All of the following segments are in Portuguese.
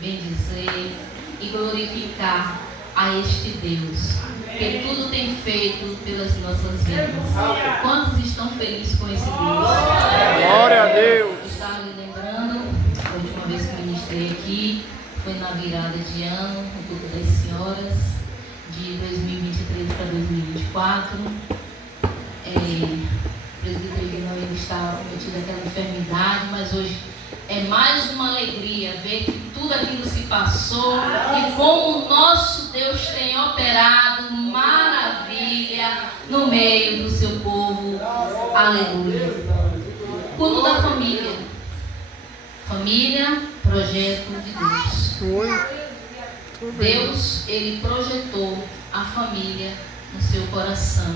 bendizer e glorificar a este Deus que tudo tem feito pelas nossas vidas. Quantos estão felizes com esse Deus? Glória a Deus! Eu estava me lembrando, a última vez que ministrei aqui foi na virada de ano, no culto das senhoras, de 2023 para 2024. O presbítero não ainda estava cometido aquela enfermidade, mas hoje é mais uma alegria ver que tudo aquilo se passou e como o nosso Deus tem operado maravilha no meio do seu povo. Aleluia. Culto da família. Família, projeto de Deus. Deus, Ele projetou a família no seu coração.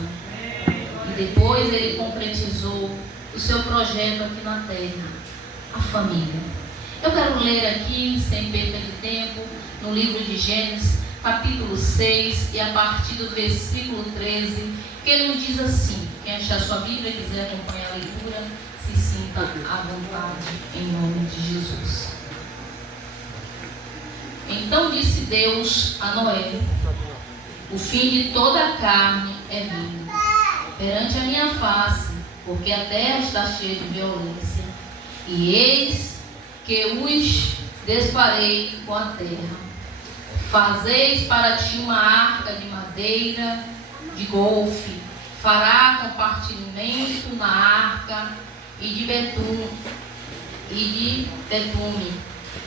E depois Ele concretizou o seu projeto aqui na terra. A família. Eu quero ler aqui, sem perda de tempo, no livro de Gênesis, capítulo 6, e a partir do versículo 13, que nos diz assim: quem achar sua Bíblia e quiser acompanhar a leitura, se sinta à vontade, em nome de Jesus. Então disse Deus a Noé: o fim de toda a carne é vindo perante a minha face, porque a terra está cheia de violência. E eis que os desfarei com a terra. Fazeis para ti uma arca de madeira de golfe. Fará compartimento na arca e de betume,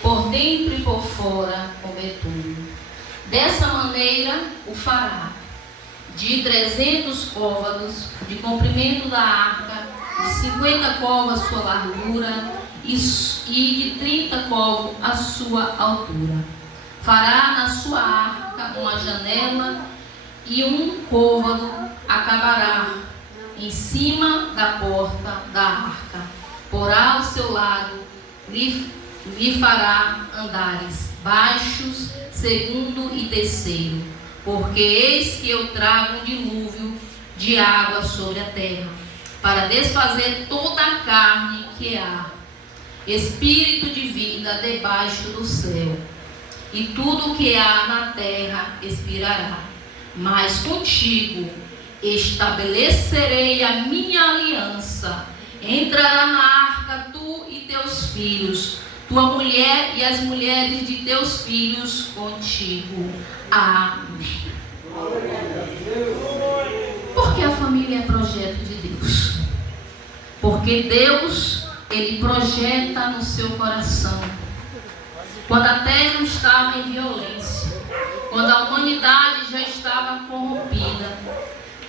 por dentro e por fora com betume. Dessa maneira o fará. De 300 côvados de comprimento da arca, de 50 côvados sua largura e de 30 côvados a sua altura. Fará na sua arca uma janela e um côvado acabará em cima da porta da arca. Porá ao seu lado, lhe fará andares baixos, segundo e terceiro, porque eis que eu trago um dilúvio de água sobre a terra, para desfazer toda a carne que há, espírito de vida debaixo do céu, e tudo que há na terra expirará. Mas contigo estabelecerei a minha aliança. Entrará na arca tu e teus filhos, tua mulher e as mulheres de teus filhos contigo. Amém. Porque a família é projeto de Deus. Porque Deus, Ele projeta no seu coração. Quando a terra estava em violência, quando a humanidade já estava corrompida,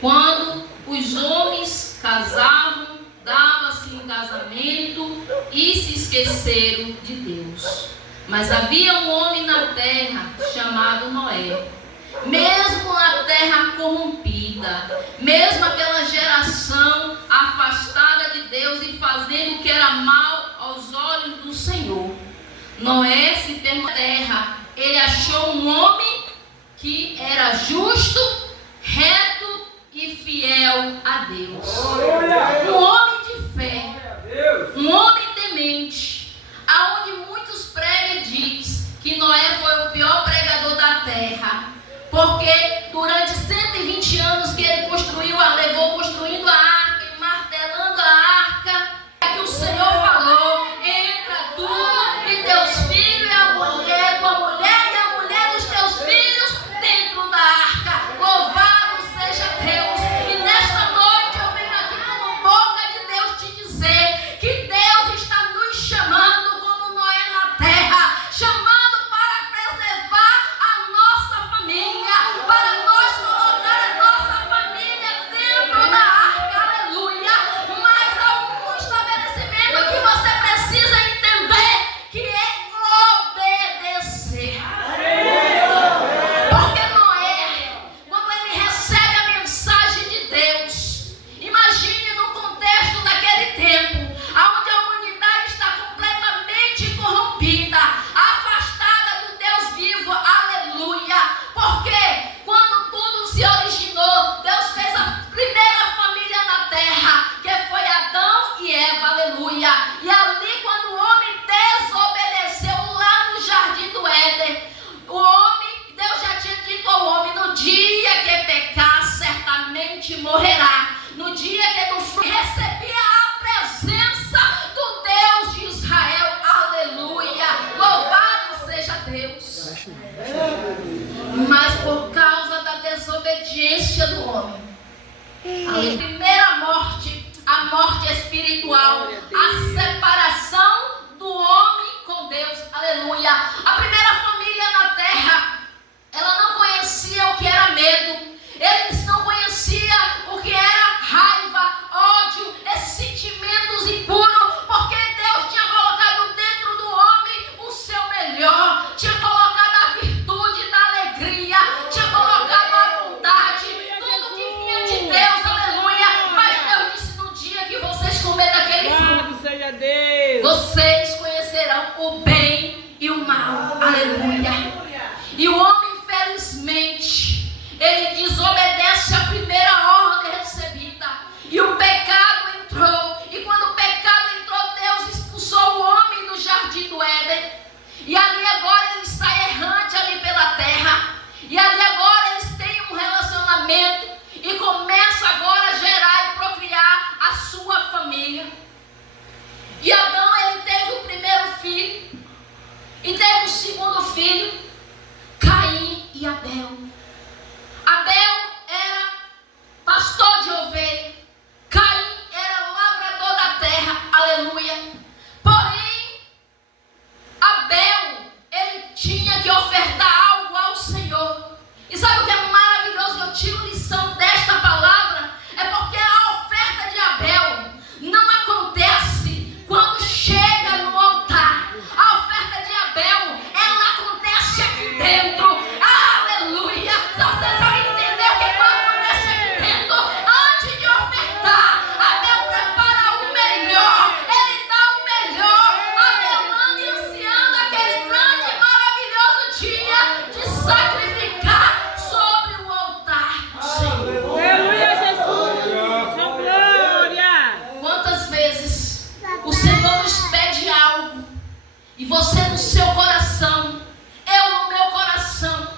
quando os homens casavam, davam-se em casamento e se esqueceram de Deus. Mas havia um homem na terra chamado Noé. Mesmo na terra corrompida, mesmo aquela geração afastada de Deus e fazendo o que era mal aos olhos do Senhor, Noé se perdeu na terra. Ele achou um homem que era justo, reto e fiel a Deus. Um homem de fé, um homem temente, aonde muitos pregam e dizem que Noé foi o pior pregador da terra. Porque durante 120 anos que ele levou construindo a arca e martelando a arca, é que o Senhor falou: entra tu e teus filhos e a mulher, tua mulher e a mulher dos teus filhos dentro da arca. Louvado seja Deus. E nesta noite eu venho aqui como boca de Deus te dizer que Deus morrerá. No dia que do fruto recebia a presença do Deus de Israel. Aleluia. Louvado seja Deus. Mas por causa da desobediência do homem, a primeira morte, a morte espiritual, a separação do homem com Deus. Aleluia. A primeira família na terra, ela não conhecia o que era medo. Eles não conheciam o que era raiva, ódio, esses sentimentos impuros, porque Deus tinha colocado dentro do homem o seu melhor, tinha colocado a virtude da alegria, tinha colocado a bondade, tudo que vinha de Deus, aleluia. Mas Deus disse: no dia que vocês comerem daquele fruto, vocês conhecerão o bem e o mal, aleluia. E o homem, infelizmente, ele desobedece a primeira ordem recebida. E o pecado entrou. E quando o pecado entrou, Deus expulsou o homem do jardim do Éden. E ali agora ele sai errante ali pela terra. E ali agora eles têm um relacionamento. E começa agora a gerar e procriar a sua família. E Adão, ele teve o primeiro filho. E teve o segundo filho, Caim e Abel. Abel era pastor de ovelha. Caim era lavrador da terra. Aleluia. Porém, Abel, ele tinha que ofertar algo ao Senhor. E sabe o que é maravilhoso? Eu tiro lição desta palavra. É porque a oferta de Abel não acontece quando chega no altar. A oferta de Abel, ela acontece aqui dentro. Aleluia. Você sabe entender o que acontece aqui dentro? Antes de ofertar, Abel prepara o melhor. Ele dá o melhor. Abel anda e ansiando aquele grande e maravilhoso dia de sacrificar sobre o altar do Senhor. Aleluia, Jesus. Sua glória. Quantas vezes o Senhor nos pede algo e você no seu coração, eu no meu coração,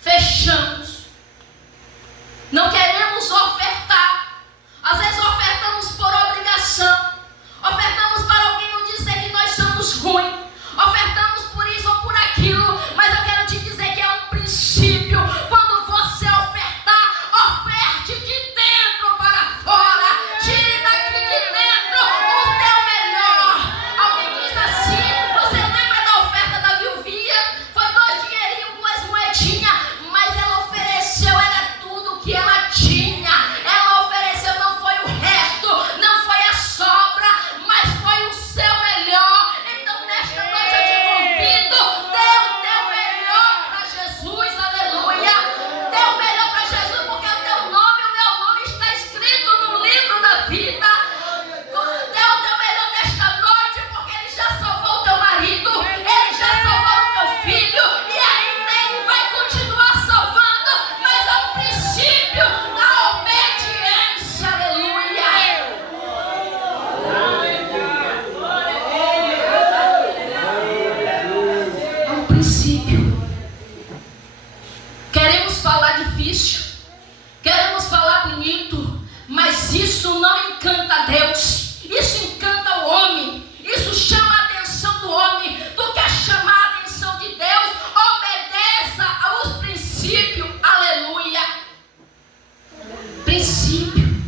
fechamos, não queremos ofertar. Às vezes ofertamos por obrigação, ofertamos para alguém não dizer que nós somos ruins, ofertamos por isso ou por aquilo. Mas eu quero te dizer que é um princípio. Quando você ofertar, oferte de dentro para fora. Tire daqui de dentro o teu melhor. Alguém diz assim: você lembra da oferta da viuvinha? Foi 2 dinheirinhos, 2 moedinhas, mas ela ofereceu, era tudo que ela tinha. Ela ofereceu, não foi o resto, não foi a sobra, mas foi o seu melhor. Então nesta noite eu te convido, dê o teu melhor para Jesus, aleluia. Dê o melhor para Jesus, porque o teu nome e o meu nome está escrito no livro da vida. Dê o teu melhor nesta noite, porque Ele já salvou o teu marido, Ele já salvou o teu filho, e ainda Ele vai continuar salvando. Mas é o princípio da obediência, aleluia. É um princípio. Queremos falar difícil, queremos falar bonito, mas isso não encanta Deus. Isso encanta o homem. Isso chama a atenção do homem. Tu quer chamar a atenção de Deus? Obedeça aos princípios. Aleluia. Princípio.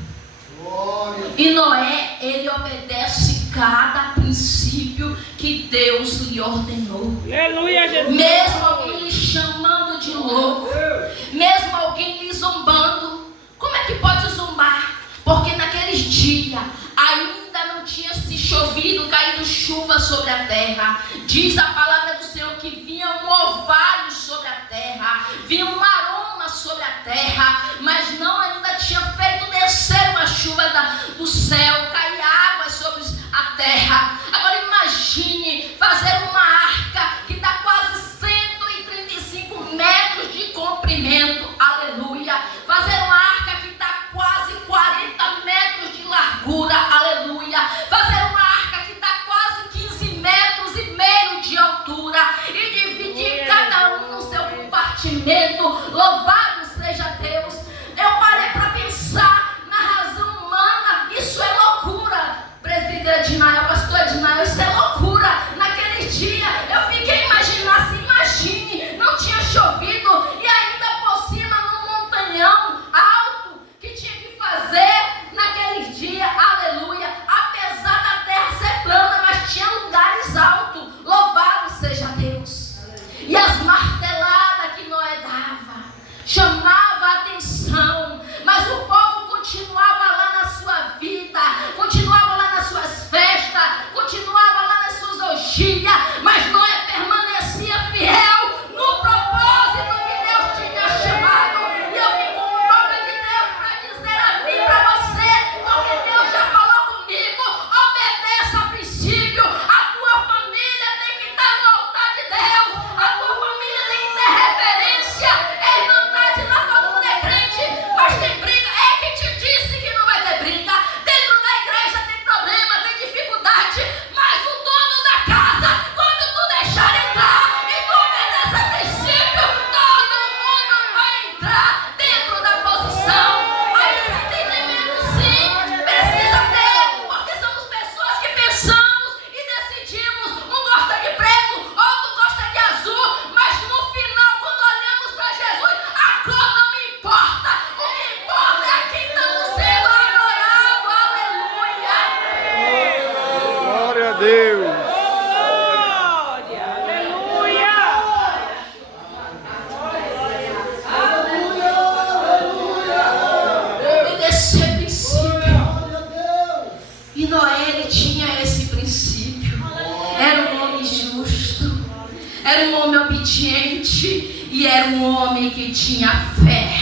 E Noé, ele obedece cada princípio que Deus lhe ordenou. Aleluia, Jesus. Mesmo alguém lhe chamando de louco, mesmo alguém lhe zombando. Como é que pode zombar? Porque naqueles dias ainda não tinha se chovido, caído chuva sobre a terra. Diz a palavra do Senhor que vinha um orvalho sobre a terra, vinha um aroma sobre a terra, mas não ainda tinha feito descer uma chuva do céu, cair água sobre a terra. Agora imagine fazer uma arca que dá quase 135 metros de comprimento, aleluia. Fazer uma arca que dá quase 40 metros de largura, aleluia. Fazer uma arca que dá quase 15 metros e meio de altura e dividir cada um no seu compartimento. Louvado seja Deus. Eu parei para pensar na mas tinha lugares altos. Louvado seja Deus. E as marteladas que Noé dava chamava a atenção, mas o povo continuava lá na sua vida, continuava lá nas suas festas, continuava lá nas suas orgias, mas Noé permanecia fiel no propósito que Deus tinha chamado. E eu vim com boca de Deus para dizer a mim, para você, porque Deus já falou comigo: obedeça a princípio. A tua família tem que estar no altar de Deus, a tua família tem que ter reverência. É irmandade, lá todo mundo é crente, mas tem briga. É que te disse que não vai ter briga. Dentro da igreja tem problema, tem dificuldade, mas o dono da casa, quando tu deixar entrar e tu obedecer a princípio, todo mundo vai entrar dentro da posição. Aí esse entendimento sim precisa ter, porque somos pessoas que pensamos e decidimos. Um gosta de preto, outro gosta de azul, mas no final, quando olhamos para Jesus, a cor não importa. O que importa é quem estamos sendo adorados. Aleluia! Glória a Deus. Glória. Aleluia. Obedecer princípio. E Noé, ele tinha esse princípio. Era um homem justo, era um homem obediente e era um homem que tinha fé.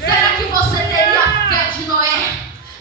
Será que você teria fé de Noé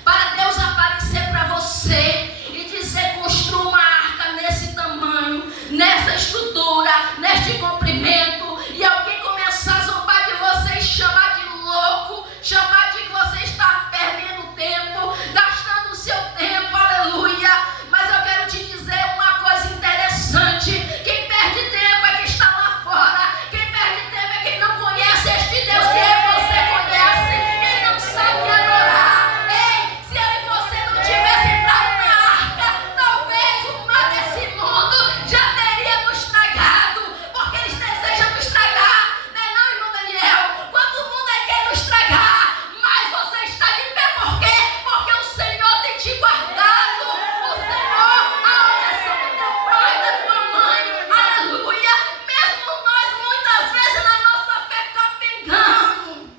para Deus aparecer para você e dizer: construa uma arca nesse tamanho, nessa estrutura, neste comprimento, e alguém começar a zombar de você e chamar de louco, chamar de que você está perdendo tempo, gastando o seu tempo, aleluia? Mas eu quero te dizer uma coisa interessante: quem perde tempo é quem está lá fora, quem perde tempo é quem não conhece este Deus que você conhece, quem não sabe adorar. Ei, se eu e você não tivesse entrado na arca, talvez o mar desse mundo já teria nos estragado, porque eles desejam nos estragar, não, irmão Daniel? Quando o mundo quer nos estragar, mas você está de pé, por quê? Porque o Senhor tem te guardado. O Senhor, a oração do teu pai, da tua mãe, aleluia. Mesmo nós, muitas vezes, na nossa fé capengamos,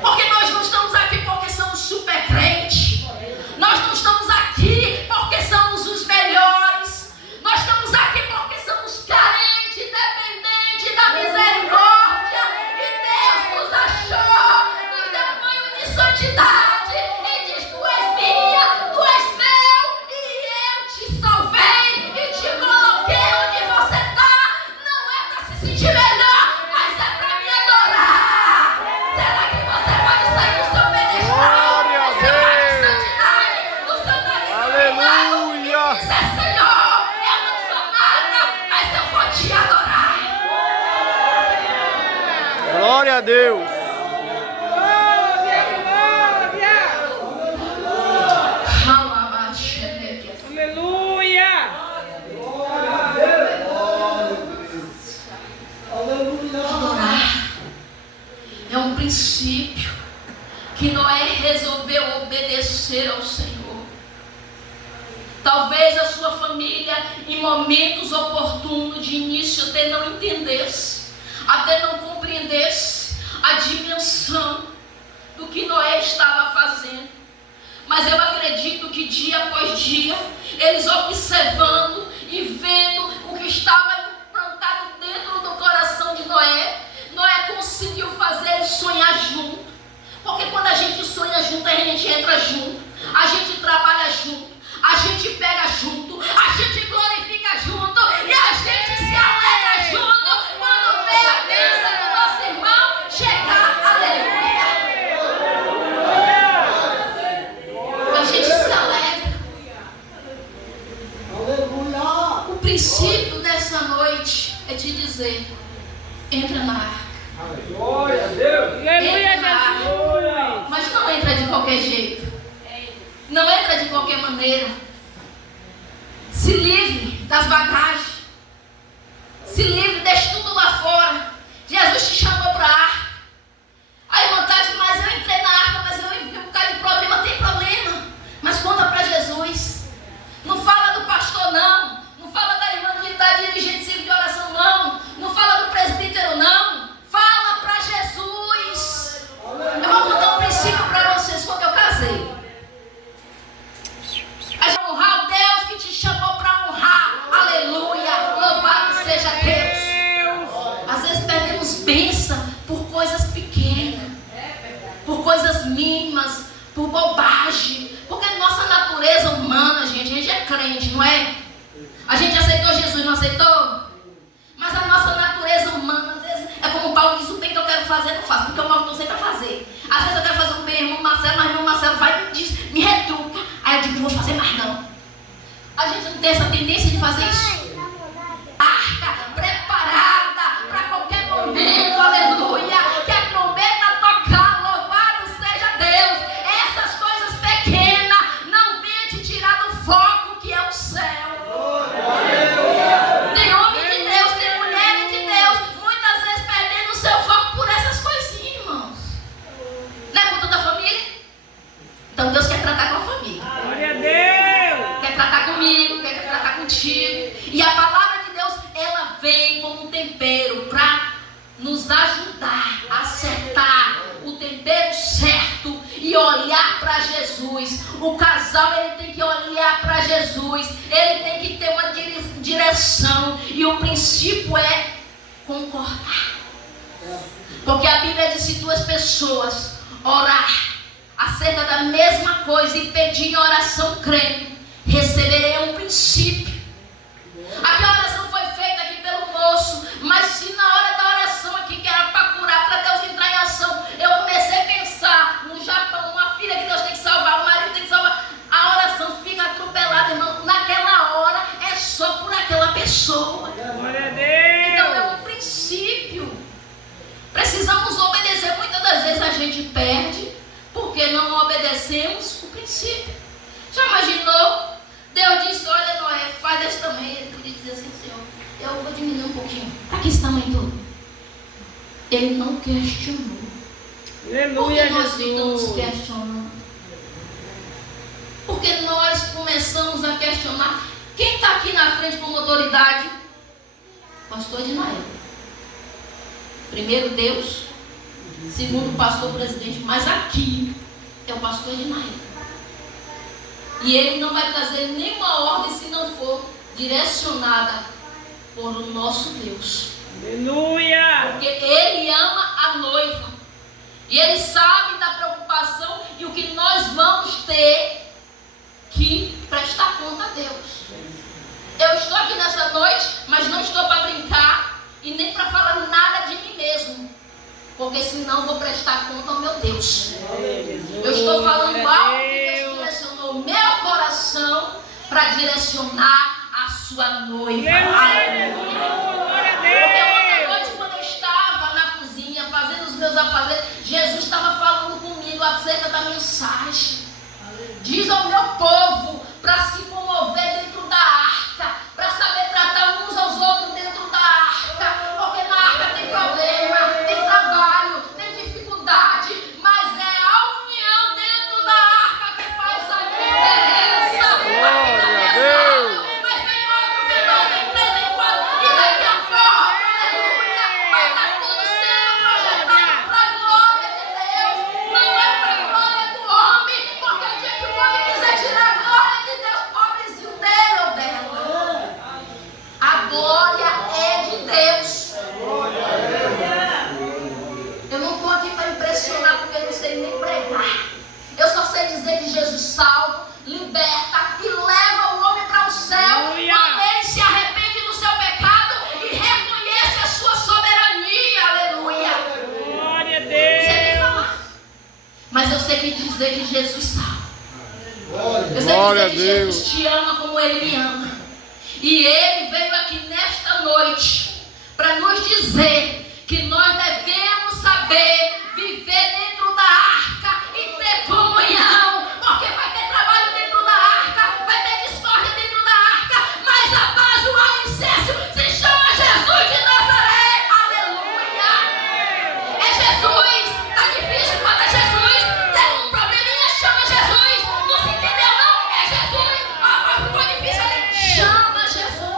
porque nós não estamos aqui porque somos super crentes, nós não estamos aqui porque somos os melhores, nós estamos aqui porque somos carentes, dependentes da misericórdia, e Deus nos achou, nos deu banho de santidade e diz: tu és minha, tu és meu, e eu te salvei e te coloquei onde você está. Não é para se sentir melhor, mas é para me adorar. Será que você pode sair do seu pedestal, Glória a do seu mar de Deus. santidade, do seu nariz Aleluia. e dizer: Senhor, eu não sou nada, mas eu vou te adorar. Glória a Deus. Glória. Aleluia. Adorar é um princípio que Noé resolveu obedecer ao Senhor. Talvez a sua família, em momentos oportunos de início, até não entendesse, até não compreendesse a dimensão do que Noé estava fazendo. Mas eu acredito que dia após dia, eles observando e vendo o que estava implantado dentro do coração de Noé, Noé conseguiu fazer eles sonhar junto. Porque quando a gente sonha junto, a gente entra junto, a gente trabalha junto, a gente pega junto, a gente glorifica junto e a gente se alegra junto quando vê a bênção do nosso irmão chegar. Aleluia! A gente se alegra. O princípio dessa noite é te dizer: entra na arca. Glória a Deus. Aleluia, Entra na arca. Jesus. Mas não entra de qualquer jeito. Não entra de qualquer maneira. Se livre das bagagens. Se livre, deixe tudo lá fora. Jesus te chamou para a arca. Aí vontade, mas eu entrei na arca, mas eu vi um bocado de problema. Tem problema, mas conta para Jesus. Não fala do pastor não. aceitou? Mas a nossa natureza humana, às vezes, é como o Paulo diz, o bem que eu quero fazer, eu não faço, porque o mal que eu estou sempre a fazer. Às vezes eu quero fazer um bem, irmão Marcelo, mas irmão Marcelo vai e me diz, me retruca. Aí eu digo, não vou fazer mais não. A gente não tem essa tendência de fazer isso. Arca, preparada para qualquer momento, aleluia. Que a trombeta tocar, louvado seja Deus. Essas coisas pequenas não venham te tirar do foco que é o céu. Tem homem de Deus, tem mulheres de Deus, muitas vezes perdendo o seu foco por essas coisinhas, irmãos. Não é por toda a família? Então Deus quer tratar com a família. Glória a Deus. Quer tratar comigo, quer tratar contigo. E a palavra de Deus, ela vem como um tempero para nos ajudar a acertar o tempero certo e olhar para Jesus. O casal, ele tem que olhar para Jesus. Ele tem que ter uma direção. E o princípio é concordar. Porque a Bíblia diz: se duas pessoas orar acerca da mesma coisa e pedir em oração crendo, receberei um princípio. Aqui a oração foi feita aqui pelo moço, mas se na hora da oração aqui, que era para curar, para Deus entrar em ação, eu comecei a pensar no Japão, uma filha que Deus tem que salvar, um marido tem que salvar, a oração fica atropelada, irmão. Naquela hora é só por aquela pessoa. Glória a Deus. Então é um princípio. Precisamos obedecer. Muitas das vezes a gente perde porque não obedecemos o princípio. Já imaginou? Deus disse: olha, Noé, faz desse tamanho. Ele podia dizer assim: Senhor, eu vou diminuir um pouquinho. Para que esse tamanho todo? Ele não questionou. Aleluia, Porque nós ficamos Jesus. questionando. Porque nós começamos a questionar. Quem está aqui na frente como autoridade? Pastor Ednael. Primeiro Deus, segundo o pastor presidente, mas aqui é o pastor Ednael. E ele não vai trazer nenhuma ordem se não for direcionada por o nosso Deus. Aleluia. Porque ele ama a noiva. E ele sabe da preocupação e o que nós vamos ter que prestar conta a Deus. Eu estou aqui nessa noite, mas não estou para brincar e nem para falar nada de mim mesmo. Porque senão vou prestar conta ao meu Deus. Eu estou falando algo que Deus direcionou o meu coração para direcionar a sua noiva. Aleluia. Porque ontem à noite, quando eu estava na cozinha fazendo os meus afazeres, Jesus estava falando comigo acerca da mensagem. Diz ao meu povo para se comover dentro da arca, para saber tratar uns aos outros dentro da arca, porque na arca tem problema, tem trabalho, tem dificuldade, mas é a união dentro da arca que faz a diferença. Glória a Deus. Mas vem outro, vem dois, vem três, vem quatro, e daqui a pouco, aleluia, vai estar tudo sendo projetado para a glória de Deus, não é para a glória do homem, porque o dia que o homem quiser tirar a glória de Deus, pobrezinho dele ou dela. A glória é de Deus. Eu não estou aqui para impressionar, porque eu não sei nem pregar. Eu só sei dizer que Jesus salva, liberta e leva o homem para o céu. Aleluia. Quando ele se arrepende do seu pecado e reconhece a sua soberania. Aleluia. Glória a Não sei nem Deus. falar, mas eu sei que dizer que Jesus salva. Eu sei Glória a dizer que Deus. Jesus te ama como Ele me ama. E Ele veio aqui nesta noite para nos dizer que nós devemos saber viver dentro da arca e ter comunhão. Porque vai ter trabalho dentro da arca, vai ter discórdia dentro da arca, mas a base, o alicerce se chama Jesus de Nazaré. Aleluia. É Jesus. Está difícil, bota Jesus. Tem um probleminha, chama Jesus. Não se entendeu não? É Jesus. Ficou difícil ali. Chama Jesus.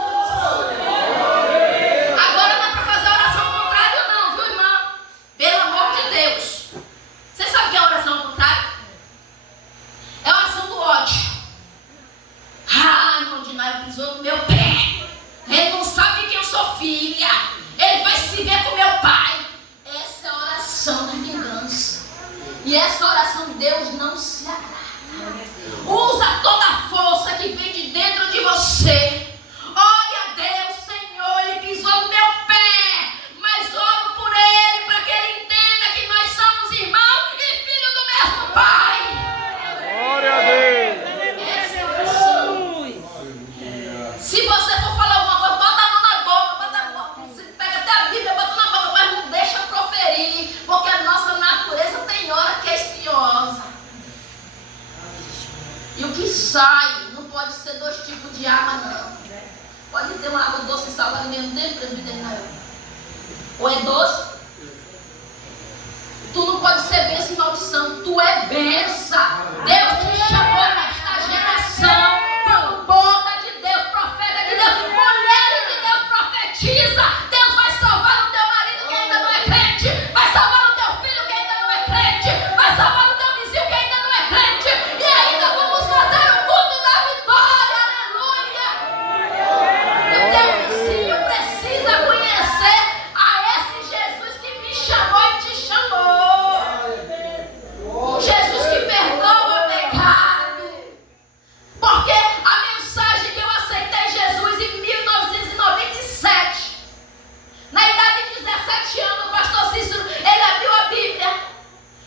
Agora não é para fazer oração ao contrário não, viu, irmão? Pelo amor de Deus. Você sabe o que é oração ao contrário? É a oração do ódio. Ah, irmão Dinaio pisou no meu pé. Ele não sabe que eu sou filha. Ele vai se ver com meu pai. Essa é a oração de vingança. E essa oração Deus não se agrada. Usa toda a força que vem de dentro de você. Ore a Deus, Senhor. Se você for falar alguma coisa, bota a mão na boca, você pega até a Bíblia, bota na boca, mas não deixa proferir, porque a nossa natureza tem hora que é espinhosa. E o que sai não pode ser 2 tipos de água, não. Pode ter uma água doce e salgada ao mesmo tempo, presbiteriano. Ou é doce? Tu não pode ser bênção e maldição, tu é bênção. Deus te chamou nesta geração como boca de Deus, profeta de Deus, mulher de Deus, profetiza. Deus vai salvar o teu marido que ainda não é crente, vai salvar o teu filho que ainda não é crente, vai salvar o teu vizinho que ainda não é crente, e ainda vamos fazer o culto da vitória, aleluia. O teu vizinho precisa conhecer a esse Jesus que me chamou e te chamou. Jesus que perdoa pecado. Porque a mensagem que eu aceitei Jesus em 1997, na idade de 17 anos, o pastor Cícero, ele abriu a Bíblia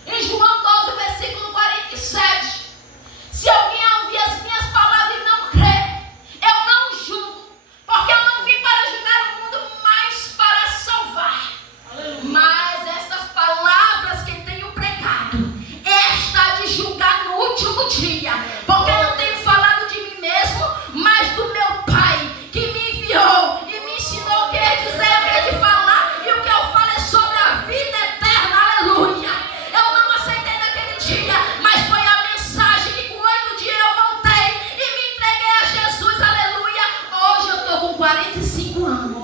em João 12, versículo 47. Se alguém ouvir as minhas palavras e não crer, eu não julgo, porque eu não vim para julgar o mundo, mas para salvar. Mas essas palavras que tenho pregado, esta de julgar no último dia, porque eu não tenho falado de mim mesmo, mas do meu Pai que me enviou e me ensinou o que é dizer, o que é de falar, e o que eu falo é sobre a vida eterna, aleluia. Eu não aceitei naquele dia, mas foi a mensagem que com 8 dias eu voltei e me entreguei a Jesus, aleluia. Hoje eu estou com 45 anos,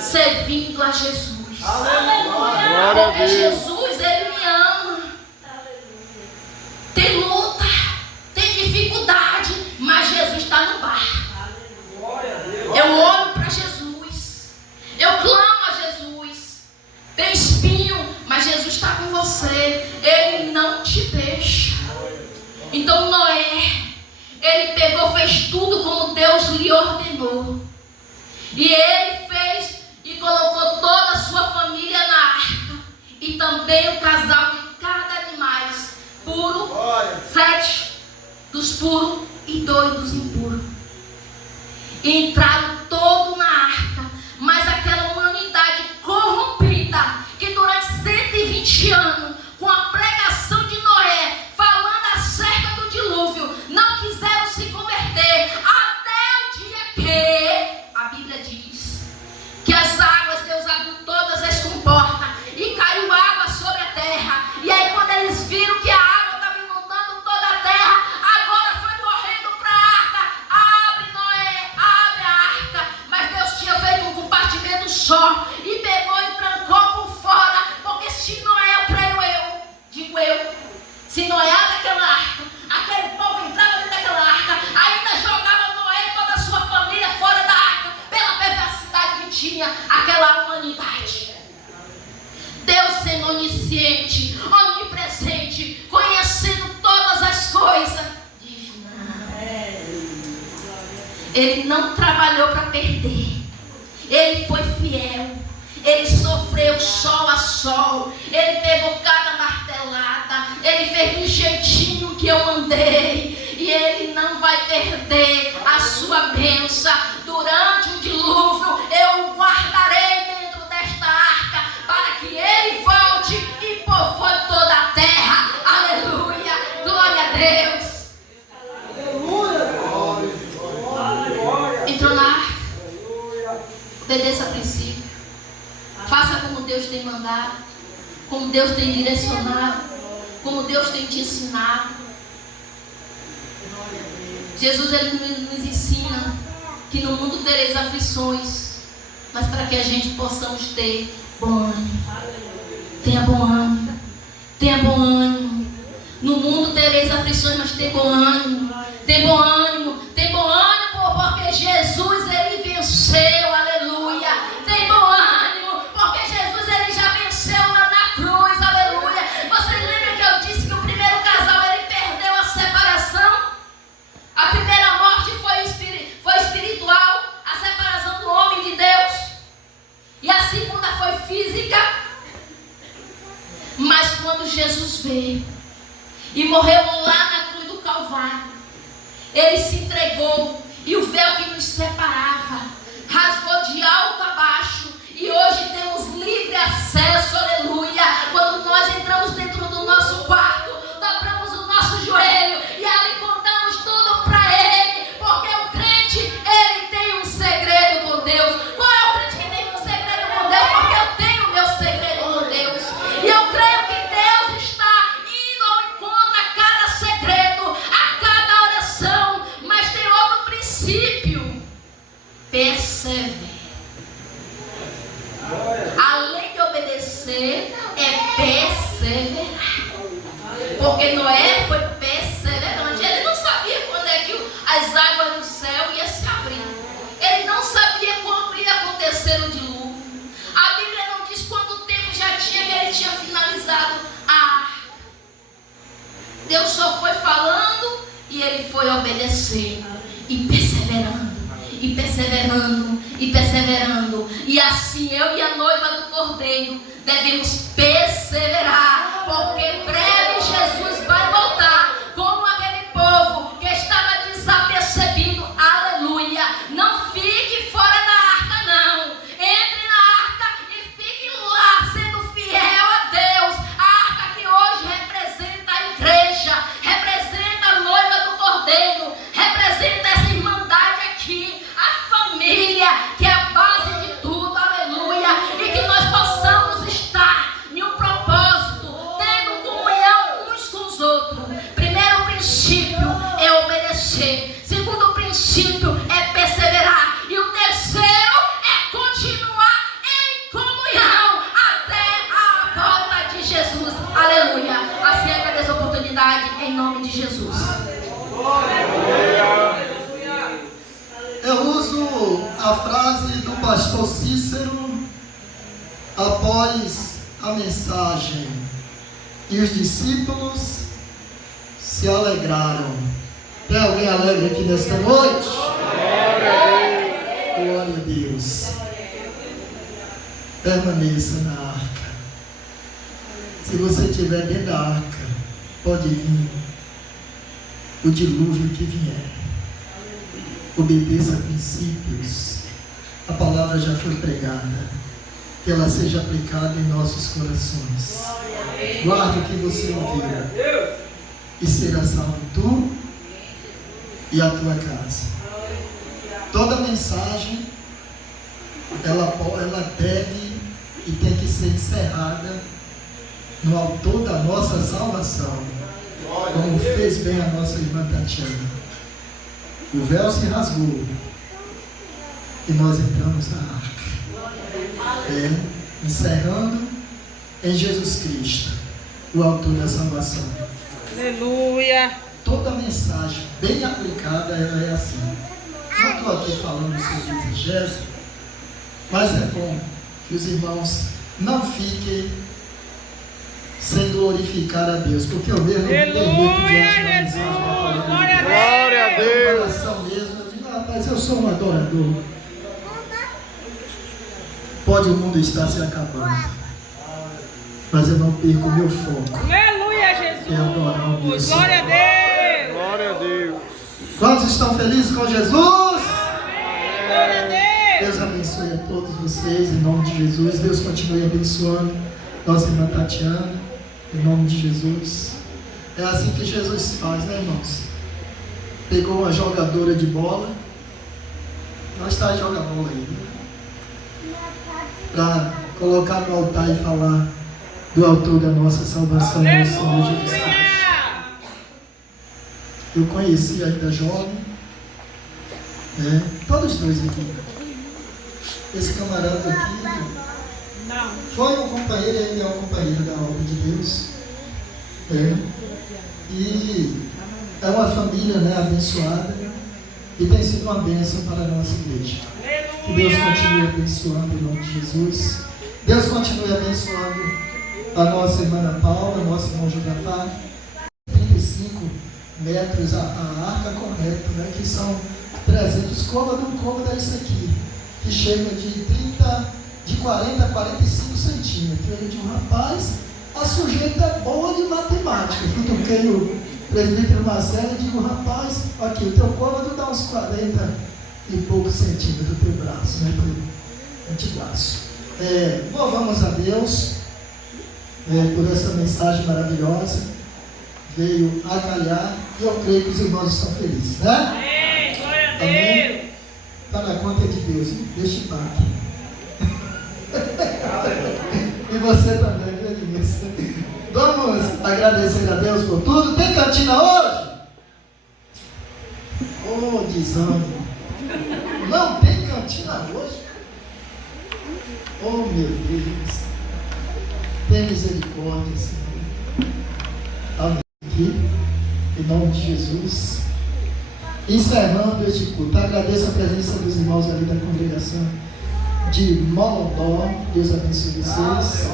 servindo a Jesus. Glória a Porque Deus. Jesus, Ele me ama. Tem luta, tem dificuldade, mas Jesus está no barco. Eu olho para Jesus, eu clamo a Jesus. Tem espinho, mas Jesus está com você. Ele não te deixa. Então Noé, ele pegou, fez tudo como Deus lhe ordenou. E ele fez e colocou toda a sua família na arca. E também o casal de cada animal, puro, 7 dos puros e 2 dos impuros. E entraram todos na arca. Mas aquela humanidade corrompida, que durante 120 anos, com a pregação de Noé, falando acerca do dilúvio, não quiseram se converter, até o dia que a Bíblia diz que as águas Deus abriu todas as comportas e caiu água sobre a terra. E aí quando eles viram que a água estava inundando toda a terra, agora foi correndo para a arca. Abre, Noé, abre a arca. Mas Deus tinha feito um compartimento só e pegou e trancou por fora. Porque se Noé, se Noé abre aquela arca, aquele povo entrava dentro daquela arca, ainda jogava Noé e toda a sua família fora da arca, pela perversidade que tinha aquela humanidade. Deus sendo onisciente, onipresente, conhecendo todas as coisas, diz não. Ele não trabalhou para perder. Ele foi fiel. Ele sofreu sol a sol. Ele pegou cada martelada. Ele fez do jeitinho que eu mandei. E ele não vai perder a sua bênção. Durante o dilúvio eu o guardarei dentro desta arca, para que ele volte e povoe toda a terra. Aleluia. Glória a Deus. Entrou na arca. Obedeça a princípio. Faça como Deus tem mandado, como Deus tem direcionado, como Deus tem te ensinado. Jesus, ele nos ensina que no mundo tereis aflições, mas para que a gente possamos ter bom ânimo. Tenha bom ânimo. Tenha bom ânimo. No mundo tereis aflições, mas tenha bom ânimo. Tem bom ânimo. Tem bom ânimo, porque Jesus, ele venceu. Aleluia. Tem bom ânimo, porque Jesus, ele já venceu lá na cruz. Aleluia. Você lembra que eu disse que o primeiro casal, ele perdeu a separação? A primeira morte foi espiritual, a separação do homem de Deus. E a segunda foi física. Mas quando Jesus veio e morreu lá na cruz do Calvário, ele se entregou E o véu que nos separava rasgou de alto a baixo. E hoje temos livre acesso, aleluia. Quando nós entramos dentro do nosso quarto, dobramos o nosso joelho e ali contamos tudo para Ele. Porque o crente, ele tem um segredo com Deus. Qual é o crente que tem um segredo com Deus? Porque eu tenho o meu segredo com Deus. E eu creio que Deus está indo ao encontro a cada segredo, a cada oração. Mas tem outro princípio: persevera. Além de obedecer, é perseverar. Porque Noé foi perseverante. Ele não sabia quando é que as águas do céu iam se abrir. Ele não sabia quando ia acontecer o dilúvio. A Bíblia não diz quanto tempo já tinha que ele tinha finalizado a arca. Deus só foi falando e ele foi obedecendo e perseverando. E perseverando, e perseverando. E assim eu e a noiva do Cordeiro devemos perseverar, porque breve Jesus vai voltar, como aquele povo que estava desapercebido. Aleluia. Não fique fora da arca, não. Entre na arca e fique lá sendo fiel a Deus. A arca que hoje representa a igreja, representa a noiva do Cordeiro, representa essa irmandade aqui, família, que é a base de tudo, aleluia, e que nós possamos estar em um propósito, tendo comunhão uns com os outros. Primeiro princípio é obedecer, segundo princípio é perseverar, e o terceiro é continuar em comunhão até a volta de Jesus, aleluia. Assim agradeço a oportunidade em nome de Jesus. Eu uso a frase do pastor Cícero após a mensagem: e os discípulos se alegraram. Tem alguém alegre aqui nesta noite? Glória a Deus. Permaneça na arca. Se você estiver dentro da arca, pode vir o dilúvio que vier. Obedeça a princípios. A palavra já foi pregada. Que ela seja aplicada em nossos corações. Guarde o que você ouviu. E será salvo tu e a tua casa. Toda mensagem, ela deve e tem que ser encerrada no autor da nossa salvação. Como fez bem a nossa irmã Tatiana. O véu se rasgou e nós entramos na arca. Encerrando em Jesus Cristo, o autor da salvação. Aleluia. Toda mensagem bem aplicada, ela é assim. Não estou aqui falando sobre exegese, mas é bom que os irmãos não fiquem sem glorificar a Deus, porque eu mesmo não tenho muito diante da mensagem da palavra de Deus. Glória a Deus. Coração mesmo, eu digo, mas eu sou um adorador. Pode o mundo estar se acabando, mas eu não perco o meu foco. Aleluia, Jesus. É adorar o Deus. Glória a Deus. Glória a Deus. Quantos estão felizes com Jesus? Glória a Deus. Deus abençoe a todos vocês, em nome de Jesus. Deus continue abençoando nossa irmã Tatiana, em nome de Jesus. É assim que Jesus faz, né, irmãos? Pegou uma jogadora de bola, nós está joga bola aí, né? Para colocar no altar e falar do autor da nossa salvação, o Senhor Jesus Cristo. Eu conheci ainda jovem, né? Todos dois aqui. Esse camarada aqui foi um companheiro, ele é um companheiro da obra de Deus. E é uma família, né, abençoada, e tem sido uma bênção para a nossa igreja. Que Deus continue abençoando em nome de Jesus. Deus continue abençoando a nossa irmã Ana Paula, nosso irmão Judafá. 35 metros a arca correta, né, que são 300 côvados é isso aqui, que chega de 40 a 45 centímetros. Eu digo, rapaz, a sujeita é boa de matemática. Eu toquei presbítero Marcelo, e digo, rapaz, aqui, o teu cômodo dá uns 40 e poucos centímetros do teu braço, né? Do antebraço. Louvamos a Deus por essa mensagem maravilhosa. Veio a calhar e eu creio que os irmãos estão felizes, né? Amém, glória a Deus. Está na conta de Deus, deixa em paz. E você também, feliz. Vamos agradecer a Deus por tudo. Tem cantina hoje? Oh, desânimo. Não tem cantina hoje? Oh, meu Deus. Tem misericórdia, Senhor. Amém. Em nome de Jesus. Encerrando este culto, agradeço a presença dos irmãos ali da congregação de Molodó. Deus abençoe vocês.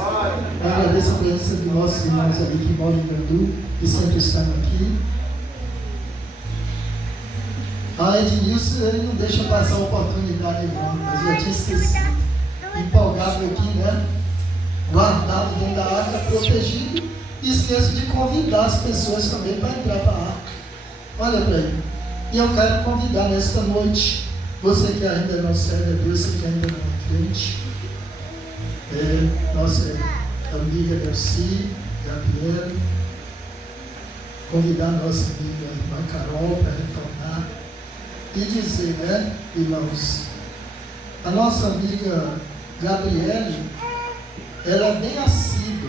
Agradeço a presença de nossos irmãos ali que moram em Gandu e sempre estão aqui. A Ednilson, ele não deixa passar a oportunidade, não, mas eu já tinha esquecido. Empolgado aqui, né? Guardado dentro da arca, protegido. E esqueço de convidar as pessoas também para entrar para a arca. Olha para ele. E eu quero convidar nesta noite, você que ainda não serve a Deus, você que ainda não é crente, nossa amiga Delci, Gabriela, convidar a nossa amiga irmã Carol para retornar e dizer, né, irmãos, a nossa amiga Gabriele, ela é bem assídua